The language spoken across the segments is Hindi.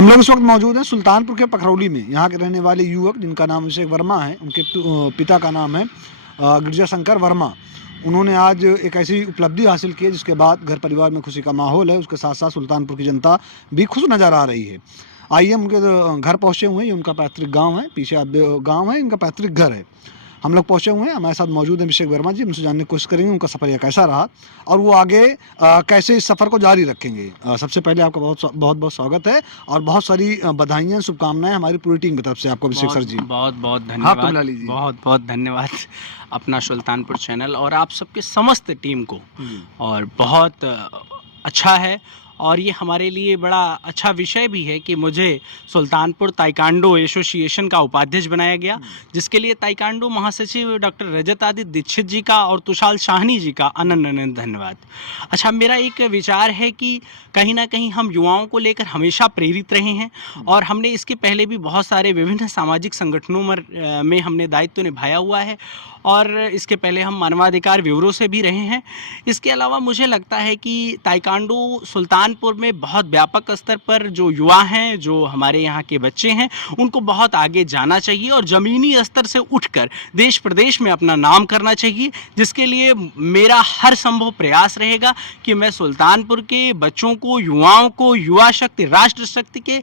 हम लोग इस वक्त मौजूद हैं सुल्तानपुर के पखरौली में। यहाँ के रहने वाले युवक जिनका नाम अभिषेक वर्मा है, उनके पिता का नाम है गिरजाशंकर वर्मा। उन्होंने आज एक ऐसी उपलब्धि हासिल की है जिसके बाद घर परिवार में खुशी का माहौल है। उसके साथ साथ सुल्तानपुर की जनता भी खुश नज़र आ रही है। आइए हम उनके घर पहुँचे हुए हैं। ये उनका पैतृक गाँव है, पीछे आप गाँव है, इनका पैतृक घर है। हम लोग पहुँचे हुए हैं, हमारे साथ मौजूद हैं अभिषेक वर्मा जी। उनसे जानने की कोशिश करेंगे उनका सफ़र यह कैसा रहा और वो आगे कैसे इस सफ़र को जारी रखेंगे। सबसे पहले आपका बहुत बहुत स्वागत है और बहुत सारी बधाइयाँ, शुभकामनाएं हमारी पूरी टीम की तरफ से आपको अभिषेक सर जी। बहुत बहुत धन्यवाद। हाँ, तुम लीजिए। बहुत बहुत धन्यवाद अपना सुल्तानपुर चैनल और आप सबके समस्त टीम को। और बहुत अच्छा है और ये हमारे लिए बड़ा अच्छा विषय भी है कि मुझे सुल्तानपुर ताइक्वांडो एसोसिएशन का उपाध्यक्ष बनाया गया, जिसके लिए ताइक्वांडो महासचिव डॉक्टर रजत आदित्य दीक्षित जी का और तुषार शाहनी जी का अनंत धन्यवाद। अच्छा, मेरा एक विचार है कि कहीं ना कहीं हम युवाओं को लेकर हमेशा प्रेरित रहे हैं और हमने इसके पहले भी बहुत सारे विभिन्न सामाजिक संगठनों में हमने दायित्व निभाया हुआ है और इसके पहले हम मानवाधिकार ब्यूरो से भी रहे हैं। इसके अलावा मुझे लगता है कि ताइक्वांडो सुल्तानपुर में बहुत व्यापक स्तर पर जो युवा हैं, जो हमारे यहाँ के बच्चे हैं, उनको बहुत आगे जाना चाहिए और ज़मीनी स्तर से उठकर देश प्रदेश में अपना नाम करना चाहिए, जिसके लिए मेरा हर संभव प्रयास रहेगा कि मैं सुल्तानपुर के बच्चों को, युवाओं को युवा शक्ति, राष्ट्र शक्ति के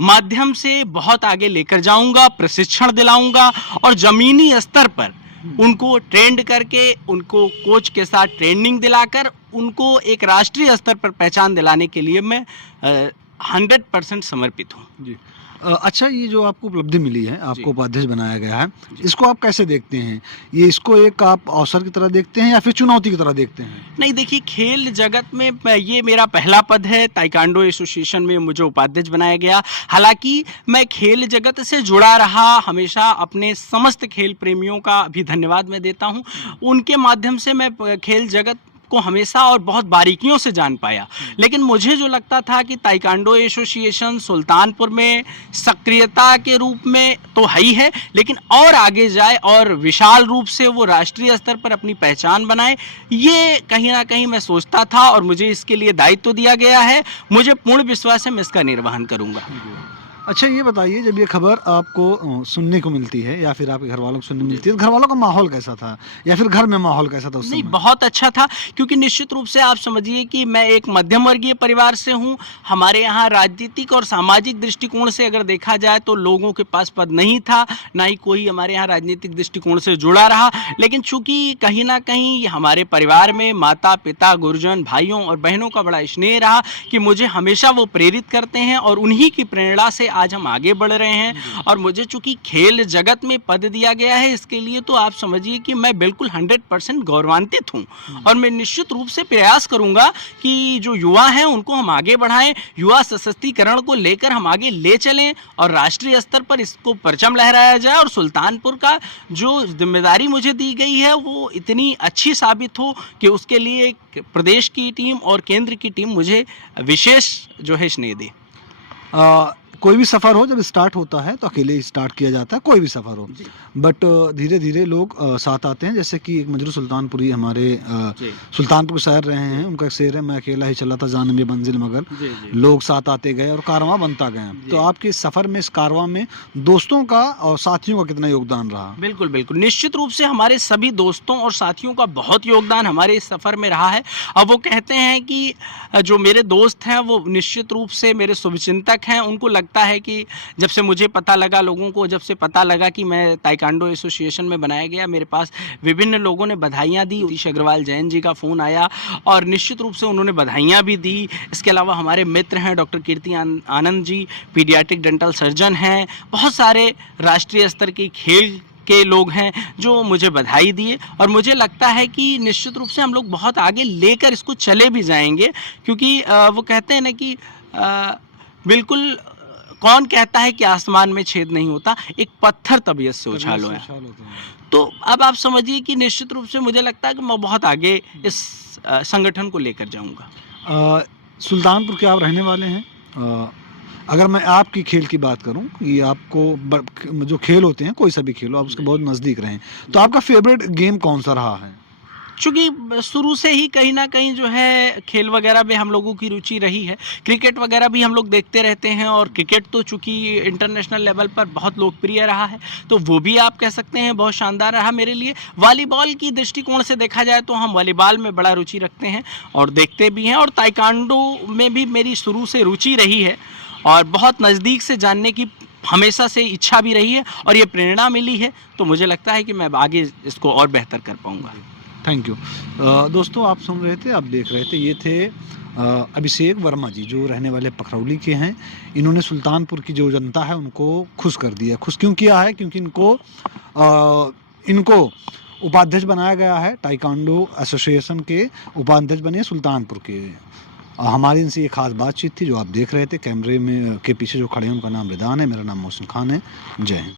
माध्यम से बहुत आगे लेकर जाऊंगा, प्रशिक्षण दिलाऊंगा और ज़मीनी स्तर पर उनको ट्रेंड करके, उनको कोच के साथ ट्रेनिंग दिलाकर उनको एक राष्ट्रीय स्तर पर पहचान दिलाने के लिए मैं 100% समर्पित हूँ जी। अच्छा, ये जो आपको उपलब्धि मिली है, आपको उपाध्यक्ष बनाया गया है, इसको आप कैसे देखते हैं? ये इसको एक आप अवसर की तरह देखते हैं या फिर चुनौती की तरह देखते हैं? नहीं, देखिए, खेल जगत में ये मेरा पहला पद है। ताइक्वांडो एसोसिएशन में मुझे उपाध्यक्ष बनाया गया। हालांकि मैं खेल जगत से जुड़ा रहा, हमेशा अपने समस्त खेल प्रेमियों का भी धन्यवाद मैं देता हूँ। उनके माध्यम से मैं खेल जगत को हमेशा और बहुत बारीकियों से जान पाया। लेकिन मुझे जो लगता था कि ताइक्वांडो एसोसिएशन सुल्तानपुर में सक्रियता के रूप में तो है ही है, लेकिन और आगे जाए और विशाल रूप से वो राष्ट्रीय स्तर पर अपनी पहचान बनाए, ये कहीं ना कहीं मैं सोचता था और मुझे इसके लिए दायित्व दिया गया है। मुझे पूर्ण विश्वास है मैं इसका निर्वहन करूँगा। अच्छा, ये बताइए, जब ये खबर आपको सुनने को मिलती है या फिर आपके घर वालों को सुनने मिलती है, तो घर वालों का माहौल कैसा था या फिर घर में माहौल कैसा था उस समय? नहीं, बहुत अच्छा था, क्योंकि निश्चित रूप से आप समझिए कि मैं एक मध्यम वर्गीय परिवार से हूँ। हमारे यहाँ राजनीतिक और सामाजिक दृष्टिकोण से अगर देखा जाए तो लोगों के पास पद नहीं था, ना ही कोई हमारे यहाँ राजनीतिक दृष्टिकोण से जुड़ा रहा। लेकिन चूंकि कहीं ना कहीं हमारे परिवार में माता पिता, गुरुजन, भाइयों और बहनों का बड़ा स्नेह रहा कि मुझे हमेशा वो प्रेरित करते हैं और उन्हीं की प्रेरणा से आज हम आगे बढ़ रहे हैं। और मुझे चूंकि खेल जगत में पद दिया गया है, इसके लिए तो आप समझिए कि मैं बिल्कुल 100% गौरवान्वित हूं और मैं निश्चित रूप से प्रयास करूंगा कि जो युवा हैं उनको हम आगे बढ़ाएं, युवा सशक्तिकरण को लेकर हम आगे ले चलें और राष्ट्रीय स्तर पर इसको परचम लहराया जाए और सुल्तानपुर का जो जिम्मेदारी मुझे दी गई है वो इतनी अच्छी साबित हो कि उसके लिए प्रदेश की टीम और केंद्र की टीम मुझे विशेष जो है स्नेह दे। कोई भी सफ़र हो, जब स्टार्ट होता है तो अकेले स्टार्ट किया जाता है, कोई भी सफ़र हो, बट धीरे धीरे लोग साथ आते हैं। जैसे कि एक मजरू सुल्तानपुरी हमारे सुल्तानपुर शहर रहे हैं, उनका एक शेर है, मैं अकेला ही चला था जान में मंजिल मगर लोग साथ आते गए और कारवां बनता गया। तो आपके सफ़र में, इस कारवां में दोस्तों का और साथियों का कितना योगदान रहा? बिल्कुल बिल्कुल, निश्चित रूप से हमारे सभी दोस्तों और साथियों का बहुत योगदान हमारे इस सफ़र में रहा है। अब वो कहते हैं कि जो मेरे दोस्त हैं वो निश्चित रूप से मेरे शुभचिंतक हैं। उनको लगता है कि जब से मुझे पता लगा, लोगों को जब से पता लगा कि मैं ताइक्वांडो एसोसिएशन में बनाया गया, मेरे पास विभिन्न लोगों ने बधाइयाँ दी। ऋषि अग्रवाल जैन जी का फ़ोन आया और निश्चित रूप से उन्होंने बधाइयाँ भी दी। इसके अलावा हमारे मित्र हैं डॉक्टर कीर्ति Anand ji, paediatric dental surgeon हैं, बहुत सारे राष्ट्रीय स्तर की खेल के लोग हैं जो मुझे बधाई दिए। और मुझे लगता है कि निश्चित रूप से हम लोग बहुत आगे लेकर इसको चले भी जाएंगे, क्योंकि वो कहते हैं ना कि बिल्कुल, कौन कहता है कि आसमान में छेद नहीं होता, एक पत्थर तबीयत से उछालो है। तो अब आप समझिए कि निश्चित रूप से मुझे लगता है कि मैं बहुत आगे इस संगठन को लेकर जाऊंगा। सुल्तानपुर के आप रहने वाले हैं, अगर मैं आपकी खेल की बात करूं कि आपको जो खेल होते हैं, कोई सा भी खेल हो, आप उसके बहुत नज़दीक रहें, तो आपका फेवरेट गेम कौन सा रहा है? चूँकि शुरू से ही कहीं न कहीं जो है खेल वगैरह में हम लोगों की रुचि रही है। क्रिकेट वगैरह भी हम लोग देखते रहते हैं और क्रिकेट तो चूँकि इंटरनेशनल लेवल पर बहुत लोकप्रिय रहा है, तो वो भी आप कह सकते हैं बहुत शानदार रहा मेरे लिए। वॉलीबॉल की दृष्टिकोण से देखा जाए तो हम वॉलीबॉल में बड़ा रुचि रखते हैं और देखते भी हैं, और ताइक्वांडो में भी मेरी शुरू से रुचि रही है और बहुत नज़दीक से जानने की हमेशा से इच्छा भी रही है और ये प्रेरणा मिली है, तो मुझे लगता है कि मैं आगे इसको और बेहतर कर पाऊँगा। Thank you. दोस्तों, आप सुन रहे थे, आप देख रहे थे, ये थे अभिषेक वर्मा जी, जो रहने वाले पखरौली के हैं। इन्होंने सुल्तानपुर की जो जनता है उनको खुश कर दिया। खुश क्यों किया है? क्योंकि इनको उपाध्यक्ष बनाया गया है, ताइक्वांडो एसोसिएशन के उपाध्यक्ष बने सुल्तानपुर के। हमारी इनसे ये खास बातचीत थी जो आप देख रहे थे। कैमरे में के पीछे जो खड़े हैं उनका नाम रिदान है, मेरा नाम मोहसिन खान है। जय हिंद।